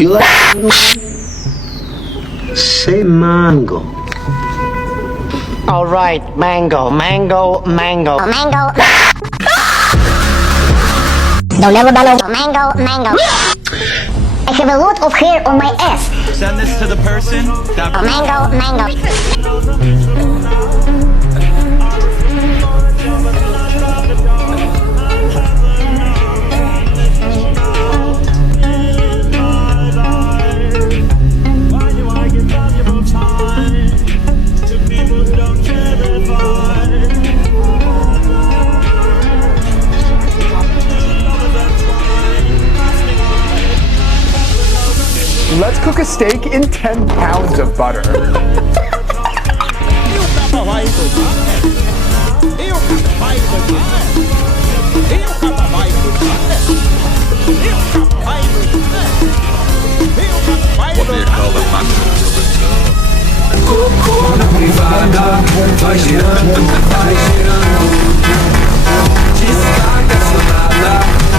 You like say mango. All right, mango, mango, mango. Mango. Don't never buy no mango, mango. I have a lot of hair on my ass. Send this to the person that Mango, mango. Let's cook a steak in 10 pounds of butter. What do you call the mattress of the toe? Cocô na privada, vai girando, vai girando. Descarga sonada.